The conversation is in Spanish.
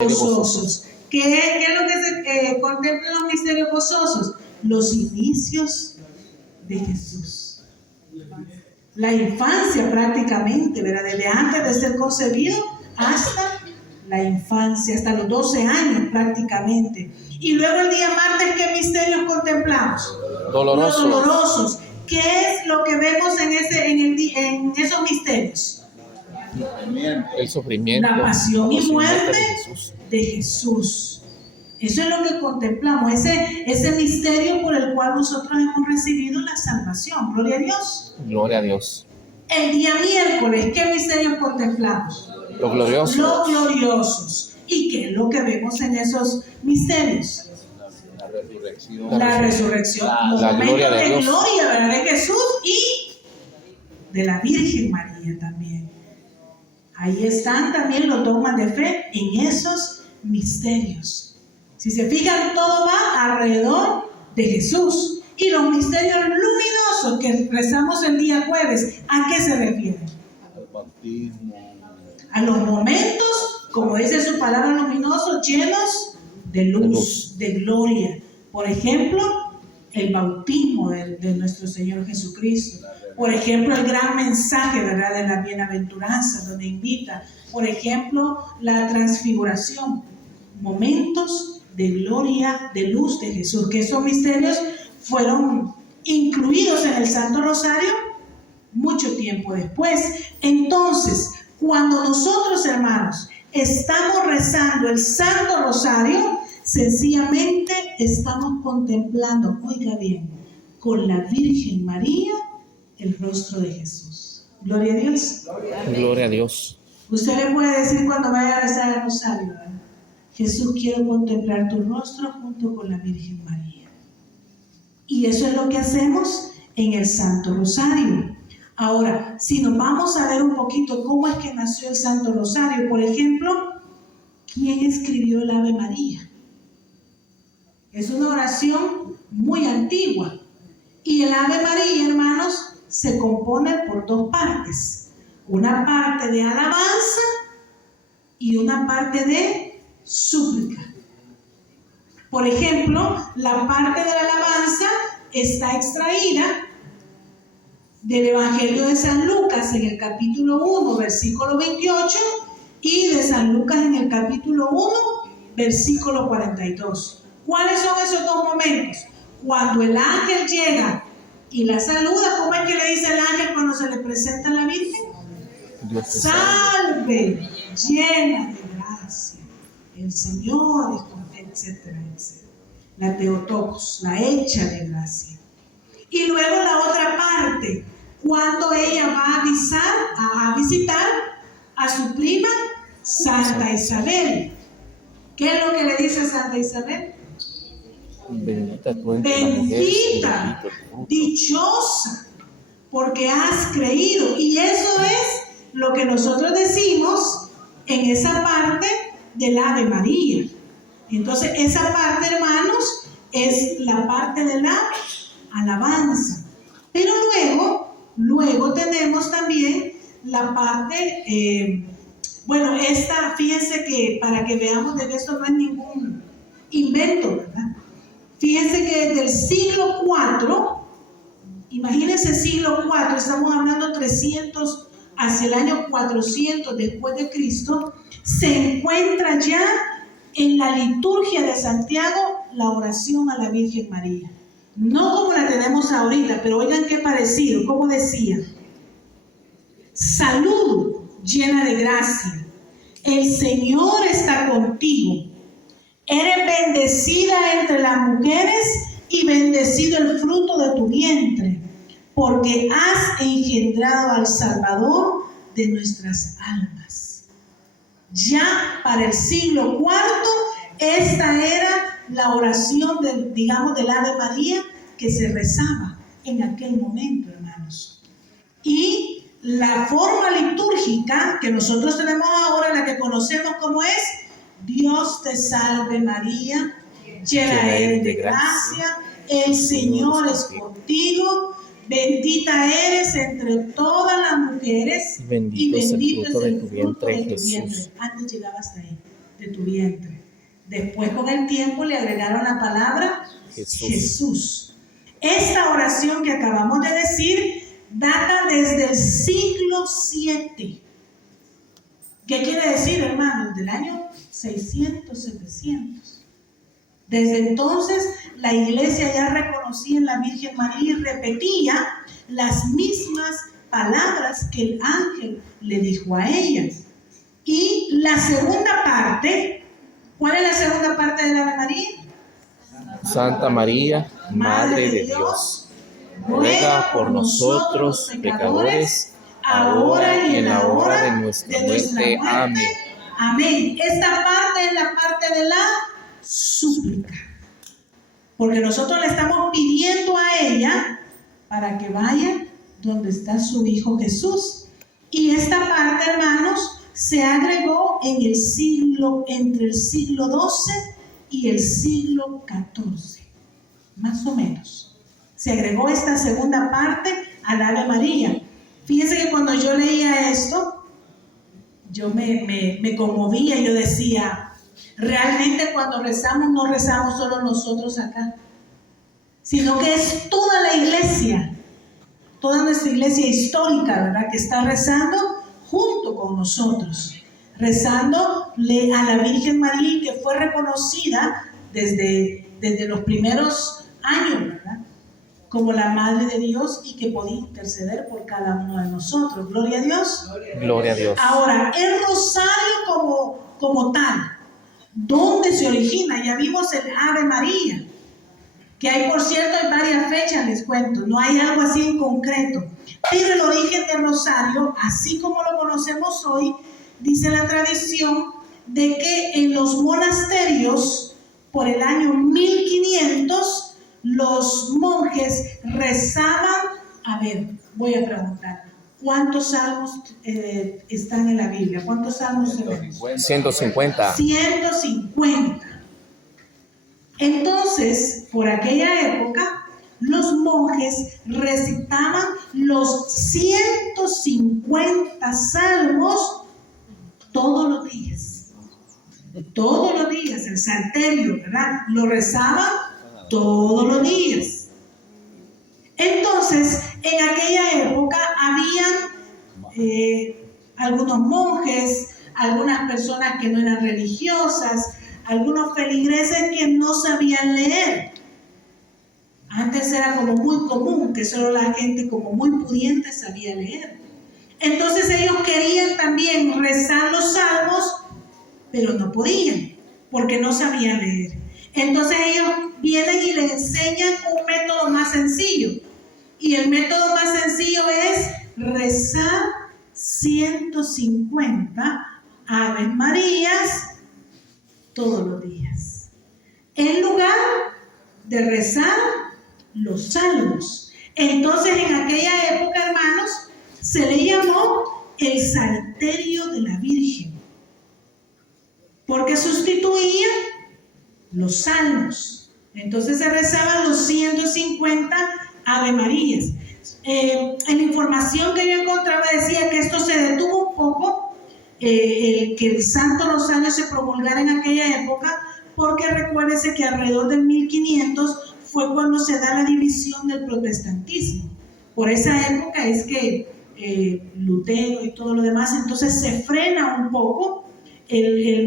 gozosos. ¿Qué es lo que se contempla en los misterios gozosos? Los inicios de Jesús. La infancia prácticamente, ¿verdad? Desde antes de ser concebido hasta la infancia, hasta los 12 años prácticamente. Y luego el día martes, ¿qué misterios contemplamos? Dolorosos. Los dolorosos. ¿Qué es lo que vemos en esos misterios? El sufrimiento, la pasión y muerte de Jesús. de Jesús. Eso es lo que contemplamos, ese misterio por el cual nosotros hemos recibido la salvación. Gloria a Dios. Gloria a Dios. El día miércoles, ¿qué misterios contemplamos? Los gloriosos. Los gloriosos. ¿Y qué es lo que vemos en esos misterios? La resurrección. Los la momentos gloria de Dios. gloria, ¿verdad? De Jesús y de la Virgen María también. Ahí están también los dogmas de fe en esos misterios. Si se fijan, todo va alrededor de Jesús. Y los misterios luminosos que rezamos el día jueves, ¿a qué se refieren? Al bautismo. A los momentos, como dice su palabra, luminosos, llenos de luz, de gloria. Por ejemplo, el bautismo de nuestro Señor Jesucristo. Por ejemplo, el gran mensaje, ¿verdad?, de la bienaventuranza, donde invita. Por ejemplo, la transfiguración. Momentos de gloria, de luz de Jesús, que esos misterios fueron incluidos en el Santo Rosario mucho tiempo después. Entonces, cuando nosotros, hermanos, estamos rezando el Santo Rosario, sencillamente estamos contemplando, oiga bien, con la Virgen María, el rostro de Jesús. Gloria a Dios. Gloria a Dios. Usted le puede decir cuando vaya a rezar el rosario, ¿verdad? Jesús, quiero contemplar tu rostro junto con la Virgen María. Y eso es lo que hacemos en el Santo Rosario. Ahora, si nos vamos a ver un poquito cómo es que nació el Santo Rosario, por ejemplo, ¿quién escribió el Ave María? Es una oración muy antigua. Y el Ave María, hermanos, se compone por dos partes. Una parte de alabanza y una parte de súplica. Por ejemplo, la parte de la alabanza está extraída del Evangelio de San Lucas en el capítulo 1, versículo 28, y de San Lucas en el capítulo 1, versículo 42. ¿Cuáles son esos dos momentos? Cuando el ángel llega y la saluda, ¿cómo es que le dice el ángel cuando se le presenta a la Virgen? Dios te Salve, llena de gracia, el Señor es contigo, etcétera, etcétera. La Teotocos, la hecha de gracia. Y luego la otra parte, cuando ella va a visitar a su prima Santa Isabel. ¿Qué es lo que le dice Santa Isabel? Bendita tú entre las mujeres, Bendita, dichosa, porque has creído. Y eso es lo que nosotros decimos en esa parte del Ave María. Entonces, esa parte, hermanos, es la parte de la alabanza. Pero luego tenemos también la parte, fíjense que para que veamos de que esto no es ningún invento, ¿verdad? Fíjense que desde el siglo IV, imagínense siglo IV, estamos hablando 300, hacia el año 400 después de Cristo, se encuentra ya en la liturgia de Santiago la oración a la Virgen María. No como la tenemos ahorita, pero oigan qué parecido, como decía: salud llena de gracia, el Señor está contigo, eres bendecida entre las mujeres y bendecido el fruto de tu vientre, porque has engendrado al Salvador de nuestras almas. Ya para el siglo IV, esta era la oración del Ave María que se rezaba en aquel momento, hermanos. Y la forma litúrgica que nosotros tenemos ahora, la que conocemos como es: Dios te salve María, llena eres de gracia, el Señor es contigo, bendita eres entre todas las mujeres, y bendito es el fruto de tu vientre. Antes llegaba hasta ahí. de tu vientre. Después, con el tiempo, le agregaron la palabra Jesús. Esta oración que acabamos de decir data desde el siglo VII. ¿Qué quiere decir, hermanos? Del año 600, 700. Desde entonces, la iglesia ya reconocía en la Virgen María y repetía las mismas palabras que el ángel le dijo a ella. Y la segunda parte, ¿cuál es la segunda parte de la Ave María? Santa María, Madre de Dios, ruega por nosotros pecadores, ahora y en la hora de nuestra muerte. Amén. Amén. Esta parte es la parte de la súplica. Porque nosotros le estamos pidiendo a ella para que vaya donde está su Hijo Jesús. Y esta parte, hermanos, se agregó entre el siglo XII y el siglo XIV, más o menos. Se agregó esta segunda parte al Ave María. Fíjense que cuando yo leía esto, yo me conmovía. Yo decía, realmente cuando rezamos, no rezamos solo nosotros acá, sino que es toda la iglesia, toda nuestra iglesia histórica, ¿verdad?, que está rezando junto con nosotros, rezándole a la Virgen María, que fue reconocida desde los primeros años, ¿verdad?, como la Madre de Dios y que podía interceder por cada uno de nosotros. Gloria a Dios. Gloria a Dios. Ahora, el rosario como tal, ¿dónde se origina? Ya vimos el Ave María, que hay, por cierto, hay varias fechas, les cuento, no hay algo así en concreto. Pero el origen del rosario, así como lo conocemos hoy, dice la tradición de que en los monasterios, por el año 1500, los monjes rezaban, a ver, voy a preguntar, ¿cuántos salmos están en la Biblia? ¿Cuántos salmos tenemos? 150. 150. Entonces, por aquella época, los monjes recitaban los 150 salmos todos los días. Todos los días, el salterio, ¿verdad?, lo rezaban todos los días. Entonces, en aquella época habían algunos monjes, algunas personas que no eran religiosas, algunos feligreses que no sabían leer. Antes era como muy común que solo la gente como muy pudiente sabía leer. Entonces ellos querían también rezar los salmos, pero no podían, porque no sabían leer. Entonces ellos vienen y les enseñan un método más sencillo. Y el método más sencillo es rezar 150 Aves Marías todos los días, en lugar de rezar los salmos. Entonces, en aquella época, hermanos, se le llamó el Salterio de la Virgen, porque sustituía los salmos. Entonces se rezaban los 150 Ave Marías. En la información que yo encontraba decía que esto se detuvo un poco, que el Santo Rosario se promulgara en aquella época, porque recuérdese que alrededor del 1500 fue cuando se da la división del protestantismo. Por esa época es que Lutero y todo lo demás, entonces se frena un poco el